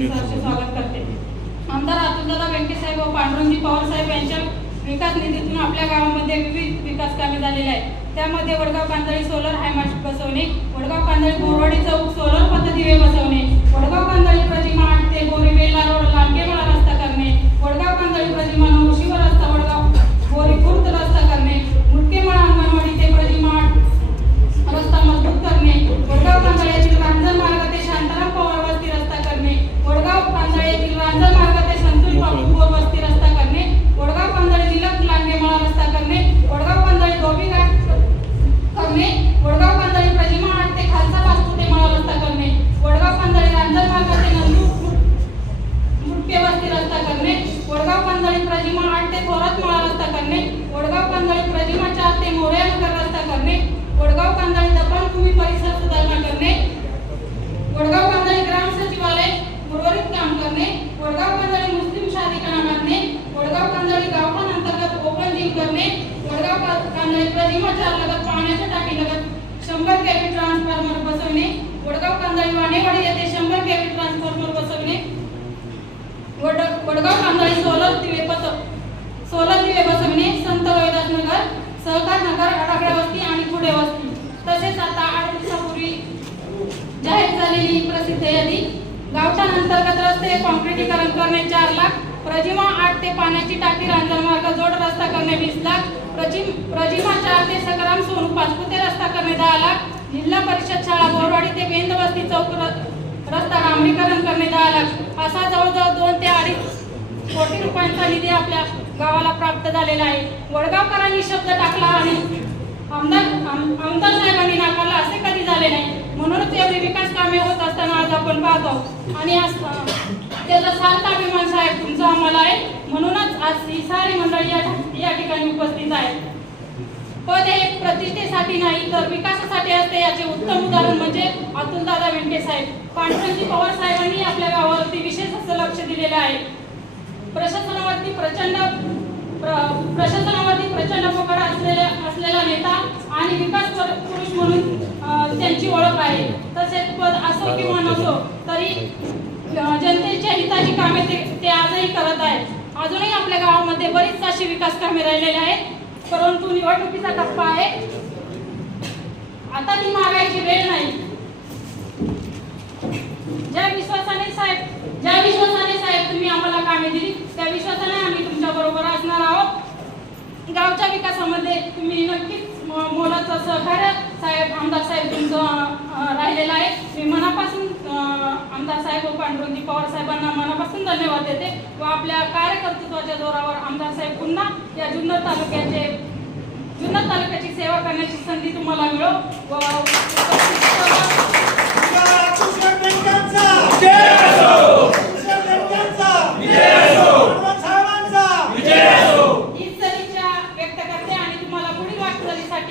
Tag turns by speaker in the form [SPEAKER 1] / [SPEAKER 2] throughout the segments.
[SPEAKER 1] स्वागत करते. आमदार अतुलदादा वेंके व पांडुरंगी पवार साहेब यांच्या विकास निधीतून आपल्या गावामध्ये विविध विकास कामे झालेली आहेत. त्यामध्ये वडगाव कांदळी सोलर हायमाश बसवणे वडगाव कांदळी बोरवाडी चौक सोलर पद्धतीने बसवणे वडगाव कांदळी प्रतिमा आठ ते बोरीवेला रोड लांकेमाळा रस्ता करणे वडगाव कांदळी प्रतिमा नवशिवर रस्ता वडगाव बोरी खुर्द रस्ता करणे मुटकेमाळा अंगणवाडी ते प्रतिमा आठ रस्ता मजबूत करणे वडगाव कांदळे येथील रांजण मार्ग ते शांताराम पवार वस्ती रस्ता करणे वडगाव कांदळे येथील रांजण मार्ग ते संतोष बापू बोर वस्ती रस्ता करणे वडगाव कांदळे जिल्ह्यात लांगेमाळा रस्ता करणे वडगाव कांदळे धोबी घाट करणे वडगाव कांदळे प्रतिमा आठ ते खालसा वास्तू ते मळा रस्ता करणे वडगाव कांदळे रांजण मार्ग ते नंदू मुख्य वस्ती रस्ता करणे वडगाव कांदळी प्रतिमा आठ ते थोरात मळा रस्ता करणे वडगाव कांदळी प्रतिमा चार ते मोरया नगर रस्ता करणे वडगाव कांदळी दफनभूमी परिसर सुधारणा करणे वडगाव कांदळी ग्राम सचिवालय उर्वरित काम करणे वडगाव कांदळी मुस्लिम शादीखाना बांधणे वडगाव कांदळी गावठाण अंतर्गत ओपन जिम करणे वडगाव का- कांदळी प्रतिमा चार लगत पाण्याच्या टाकी लगत शंभर केव्ही ट्रान्सफॉर्मर बसवणे. वडगाव कांदाळी वाणेवाडी येथे शंभर केव्ही ट्रान्सफॉर्मर बसवणे. वड वडगाव कांदाळी सोलर दिवे पथ सोलर दिवे बसवणे. संत रोहिदास नगर सहकार नगर अडागडा वस्ती आणि पुढे वस्ती. तसेच आता आठ दिवसापूर्वी जाहीर झालेली प्रसिद्ध यादी. गावठाण अंतर्गत रस्ते कॉन्क्रिटीकरण करणे चार लाख प्रजिमा आठ ते पाण्याची टाकी रांजण मार्ग जोड रस्ता करणे वीस लाख प्रजिम प्रजिमाच्या ते सकाराम स्वरूप पाचपुते रस्ता करण्यात आला. जिल्हा परिषद शाळा बोरवाडी ते बेंद वस्ती चौक र- रस्ता डांबरीकरण करण्यात आला. असा जवळजवळ दोन ते अडीच कोटी रुपयांचा निधी आपल्या गावाला प्राप्त झालेला आहे. वडगावकरांनी शब्द टाकला आणि आमदार आम- आमदार साहेबांनी नाकारला असे कधी झाले नाही. म्हणूनच एवढी विकास कामे होत असताना आज आपण पाहतो. आणि आज अं, त्याचा सारखा अभिमान साहेब तुमचा आम्हाला आहे. म्हणूनच आज ही सारी मंडळी या ठा- या ठिकाणी उपस्थित आहे पद हे प्रतिष्ठेसाठी नाही तर विकासासाठी असते याचे उत्तम उदाहरण म्हणजे अतुलदादा वेंटे साहेब. पांडुरंगी पवार साहेबांनी आपल्या गावावरती विशेष असं लक्ष दिलेलं आहे. प्रशासनावरती प्रचंड प्र- प्रशासनावरती प्रचंड पकड असलेला असलेला नेता आणि विकास पुरुष म्हणून त्यांची ओळख आहे. तसेच पद असो किंवा नसो तरी जनतेच्या हिताची कामे ते ते आजही करत आहेत. अजूनही आपल्या गावामध्ये बरीच अशी विकास कामे राहिलेली आहेत. परंतु निवडणुकीचा टप्पा आहे. आता ती मागायची वेळ नाही. ज्या विश्वासाने साहेब ज्या विश्वासाने साहेब तुम्ही आम्हाला कामे दिली त्या विश्वासाने आम्ही तुमच्या बरोबर असणार आहोत. गावच्या विकासामध्ये तुम्ही नक्कीच मोलाचं सहकार्य साहेब आमदार साहेब तुमचं राहिलेलं आहे. मी मनापासून आमदार साहेब व पवार साहेबांना मनापासून धन्यवाद देते व आपल्या कार्यकर्तृत्वाच्या जोरावर आमदार साहेब पुन्हा या जुन्नर तालुक्याचे जुन्नर तालुक्याची सेवा करण्याची संधी तुम्हाला मिळो. व व्यक्त करते आणि तुम्हाला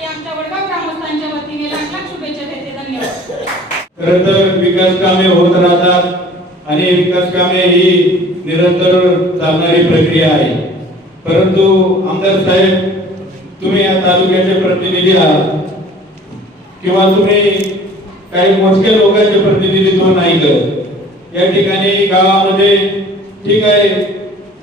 [SPEAKER 1] आमच्या वडगाव ग्रामस्थांच्या वतीने लाख लाख शुभेच्छा देते. धन्यवाद.
[SPEAKER 2] खर तर विकास कामे होत राहतात आणि विकास कामे ही निरंतर चालणारी प्रक्रिया आहे. परंतु आमदार साहेब तुम्ही या तालुक्याचे प्रतिनिधी आहात. किंवा तुम्ही काही मोजक्या लोकांचे प्रतिनिधित्व नाही करत. या ठिकाणी गावामध्ये ठीक आहे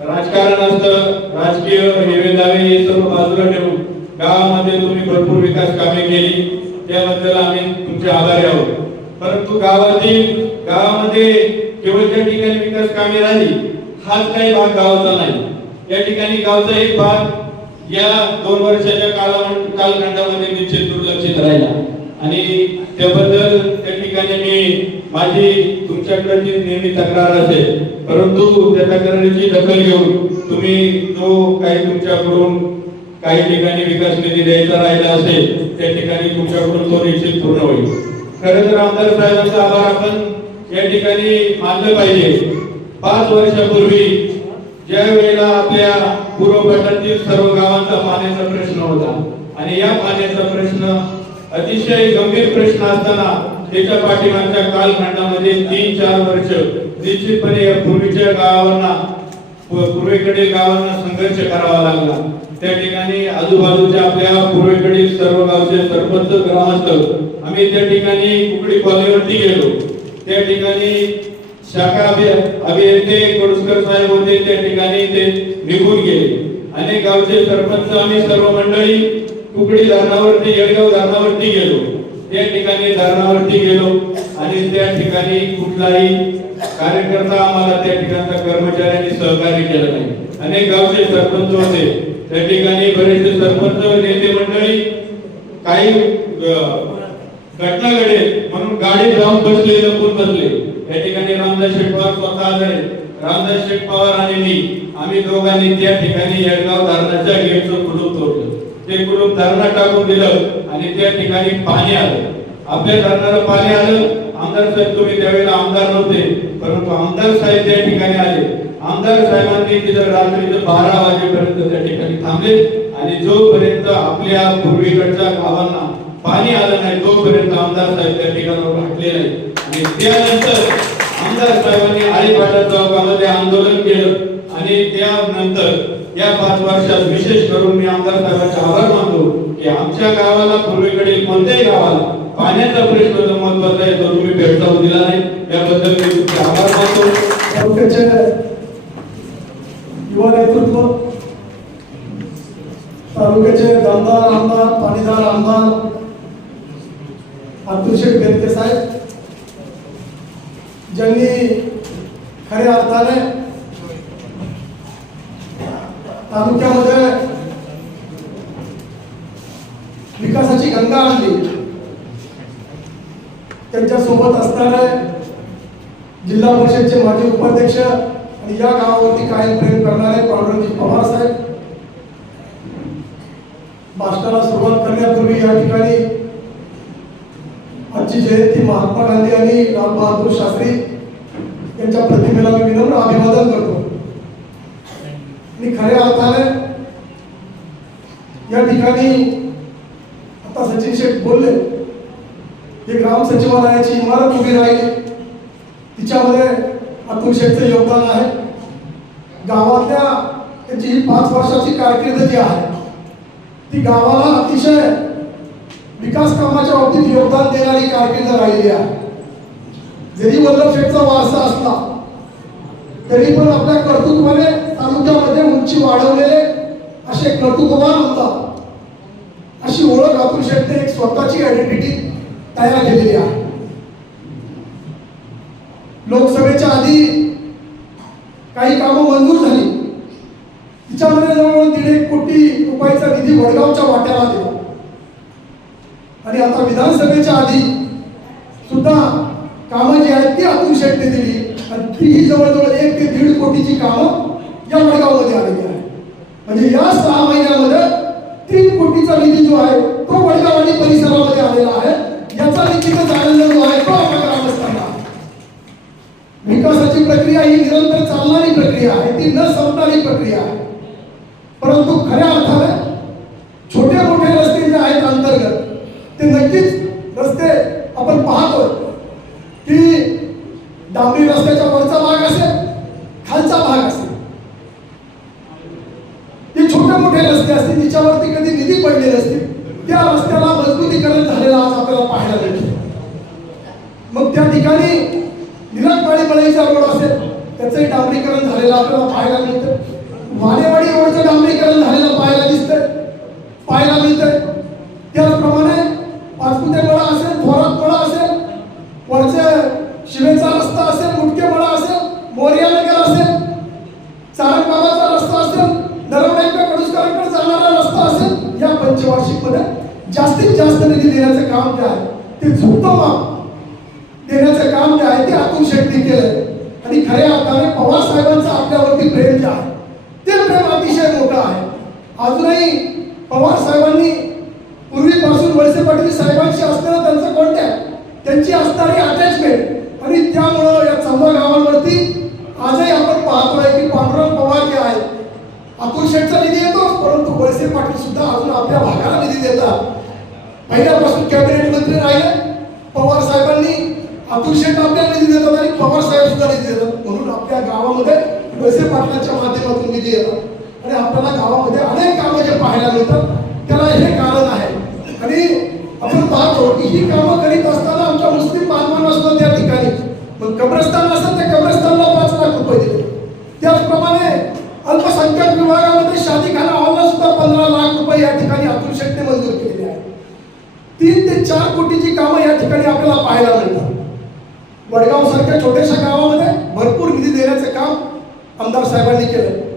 [SPEAKER 2] राजकारण असतं राजकीय हेवे दावे हे सर्व बाजूला ठेवून गावामध्ये तुम्ही भरपूर विकास कामे केली. त्याबद्दल आम्ही तुमचे आभारी आहोत. परंतु गावातील गावामध्ये केवळ त्या ठिकाणी विकास कामे राहिली हाच काही भाग गावाचा नाही. या ठिकाणी गावचा एक भाग या दोन वर्षाच्या काला कालखंडामध्ये निश्चित दुर्लक्षित राहिला. आणि त्याबद्दल त्या ठिकाणी मी माझी तुमच्याकडची नेहमी तक्रार असेल. परंतु त्या तक्रारीची दखल घेऊन तुम्ही जो काही तुमच्याकडून काही ठिकाणी विकास निधी द्यायचा राहिला असेल त्या ठिकाणी तुमच्याकडून तो निश्चित पूर्ण होईल. खरं तर आमदार साहेबांचा आभार आपण या ठिकाणी मानलं पाहिजे. पाच वर्षापूर्वी ज्या वेळेला आपल्या पूर्व गटातील सर्व गावांचा पाण्याचा प्रश्न होता आणि या पाण्याचा प्रश्न अतिशय गंभीर प्रश्न असताना त्याच्या पाठीमागच्या कालखंडामध्ये तीन चार वर्ष निश्चितपणे या पूर्वीच्या गावांना पूर्वेकडील गावांना संघर्ष करावा लागला. त्या ठिकाणी आजूबाजूच्या आपल्या पूर्वेकडील सर्व गावचे सरपंच ग्रामस्थ आम्ही त्या ठिकाणी कुकडी कॉलनीवरती गेलो. त्या ठिकाणी शाखा अभियंते कोडसकर साहेब होते त्या ठिकाणी ते निघून गेले. अनेक गावचे सरपंच आम्ही सर्व मंडळी कुकडी धरणावरती येडगाव धरणावरती गेलो. त्या ठिकाणी धरणावरती गेलो आणि त्या ठिकाणी कुठलाही कार्यकर्ता आम्हाला त्या ठिकाणच्या कर्मचाऱ्यांनी सहकार्य केलं नाही. अनेक गावचे सरपंच होते. त्या ठिकाणी बरेचसे सरपंच नेते मंडळी काही घटना घडेल म्हणून गाडी जाऊन बसले लपून बसले. या ठिकाणी रामदास शेठ पवार स्वतः आले. रामदास शेठ पवार आणि मी आम्ही दोघांनी त्या ठिकाणी येडगाव धरणाच्या गेटचं कुलूप तोडलं. ते कुलूप धरणात टाकून दिलं आणि त्या ठिकाणी पाणी आलं. आपल्या धरणाला पाणी आलं. आमदार साहेब तुम्ही त्यावेळेला आमदार नव्हते परंतु आमदार साहेब त्या ठिकाणी आले. आमदार साहेबांनी तिथं रात्री बारा वाजेपर्यंत त्या ठिकाणी थांबले आणि जोपर्यंत आपल्या पूर्वीकडच्या गावांना पाणी आलं नाही तोपर्यंत आमदार साहेब त्या ठिकाणावर हटले नाही. आणि त्यानंतर आमदार साहेबांनी आळीपाटा चौकामध्ये आंदोलन केलं आणि त्यानंतर या पाच वर्षात विशेष करून मी आमदार साहेबांचे आभार मानतो की आमच्या गावाला पूर्वेकडील कोणत्याही गावाला पाण्याचा प्रश्न जो महत्त्वाचा आहे तो तुम्ही भेडसावू दिला नाही. याबद्दल मी तुमचे आभार मानतो.
[SPEAKER 3] तालुक्याचे युवा नेतृत्व तालुक्याचे दमदार आमदार पाणीदार आमदार अब्दुल शेख बेनके साहेब ज्यांनी खऱ्या अर्थाने तालुक्यामध्ये विकासाची गंगा आणली. त्यांच्यासोबत असणारे जिल्हा परिषदचे माजी उपाध्यक्ष आणि या गावावरती कायम प्रेम करणारे पांडुरंगजी पवार साहेब. भाषणाला सुरुवात करण्यापूर्वी या ठिकाणी आजची जयंती महात्मा गांधी आणि लाल बहादूर शास्त्री यांच्या प्रतिमेला मी विनम्र अभिवादन करतो. आणि खऱ्या अर्थाने या ठिकाणी आता सचिन शेठ बोलले. ही ग्राम सचिवालयाची इमारत उभी राहिली. तिच्यामध्ये अतुल शेठचं योगदान आहे. गावातल्या त्यांची ही पाच वर्षाची कारकीर्द जी आहे ती गावाला अतिशय विकास कामाच्या बाबतीत योगदान देणारी कारकीर्द राहिली आहे. जरी वल्लभ शेठचा वारसा असला तरी पण आपल्या कर्तृत्वाने तालुक्यामध्ये उंची वाढवलेले असे कर्तृत्ववान होता अशी ओळख अतुल शेठने एक स्वतःची आयडेंटिटी तयार केलेली आहे. लोकसभेच्या आधी काही कामं मंजूर झाली. तिच्यामध्ये जवळ दीड एक कोटी रुपयाचा निधी वडगावच्या वाट्याला दिला. आणि आता विधानसभेच्या आधी सुद्धा कामं जी आहेत ती अतुल शेट्टी दिली आणि तीही जवळजवळ एक ते दीड कोटीची कामं या वडगावमध्ये आलेली आहे म्हणजे या सहा महिन्यामध्ये तीन कोटीचा निधी जो आहे तो वडगाव आणि परिसरामध्ये आलेला आहे याचा निश्चितच आनंद जो आहे तो आपल्या ग्रामस्थांना आहे. विकासाची प्रक्रिया ही निरंतर चालणारी प्रक्रिया आहे ती न संपणारी प्रक्रिया आहे परंतु खऱ्या अर्थाने छोटे मोठे रस्ते जे आहेत अंतर्गत ते नक्कीच रस्ते आपण पाहतो की डांबरी रस्त्याच्या वरचा भाग असेल खालचा भाग असेल. जे छोटे मोठे रस्ते असतील तिच्यावरती कधी निधी पडलेले असतील त्या रस्त्याला मजबूतीकरण झालेलं आज आपल्याला पाहायला मिळते मग त्या ठिकाणी निरटवाडी बळीचा रोड असेल त्याचंही डांबरीकरण झालेलं आपल्याला पाहायला मिळतं. वाडेवाडी रोडचं डांबरीकरण झालेलं पाहायला दिसतंय. पाहायला मिळतंय त्याचप्रमाणे पाचपुते मळा असेल थोरात मळा असेल वरचे शिवेचा रस्ता असेल मुटके मळा असेल मोरिया नगर असेल चारणबाबाचा रस्ता असेल नरवड्यांच्या कडुसकरांकडे जाणारा रस्ता असेल या होत्या. जास्तीत जास्त निधी देण्याचं काम जे आहे ते झुकतं माप देण्याचं काम जे आहे ते अतुल शेट्टी केलंय. आणि खऱ्या अर्थाने पवार साहेबांचं आपल्यावरती प्रेम जे आहे ते प्रेम अतिशय मोठं आहे. अजूनही पवार साहेबांनी पूर्वीपासून वळसे पाटील साहेबांशी असलेलं त्यांचं कॉन्टॅक्ट त्यांची असणारी अटॅचमेंट आणि त्यामुळं या चौदा गावांवरती आजही आपण पाहतोय की पांडुरंग पवार जे आहे अतुल शेठचा निधी परंतु वळसे पाटील सुद्धा अजून आपल्या भागाला निधी देतात. पहिल्यापासून कॅबिनेट मंत्री राहिले. पवार साहेबांनी अतुल शेठ आपल्याला निधी देतात आणि पवार साहेब सुद्धा निधी देतात. म्हणून आपल्या गावामध्ये वळसे पाटलांच्या माध्यमातून निधी येतात. आणि आपल्याला गावामध्ये अनेक कामं जे पाहायला मिळतात त्याला हे कारण आहे. आणि आपण पाहतो की ही कामं करीत असताना आमच्या मुस्लिम बांधवांना सुद्धा त्या ठिकाणी पण कब्रस्तान असतात त्या कब्रस्तानला पाच लाख रुपये दिले. त्याचप्रमाणे अल्पसंख्याक विभागामध्ये शादीखाना हॉलला सुद्धा पंधरा लाख रुपये या ठिकाणी अतुल शेट्टी मंजूर केलेले आहे तीन ते चार कोटीची कामं या ठिकाणी आपल्याला पाहायला मिळतात. वडगाव सारख्या छोट्याशा गावामध्ये भरपूर निधी देण्याचं काम आमदार साहेबांनी केलं.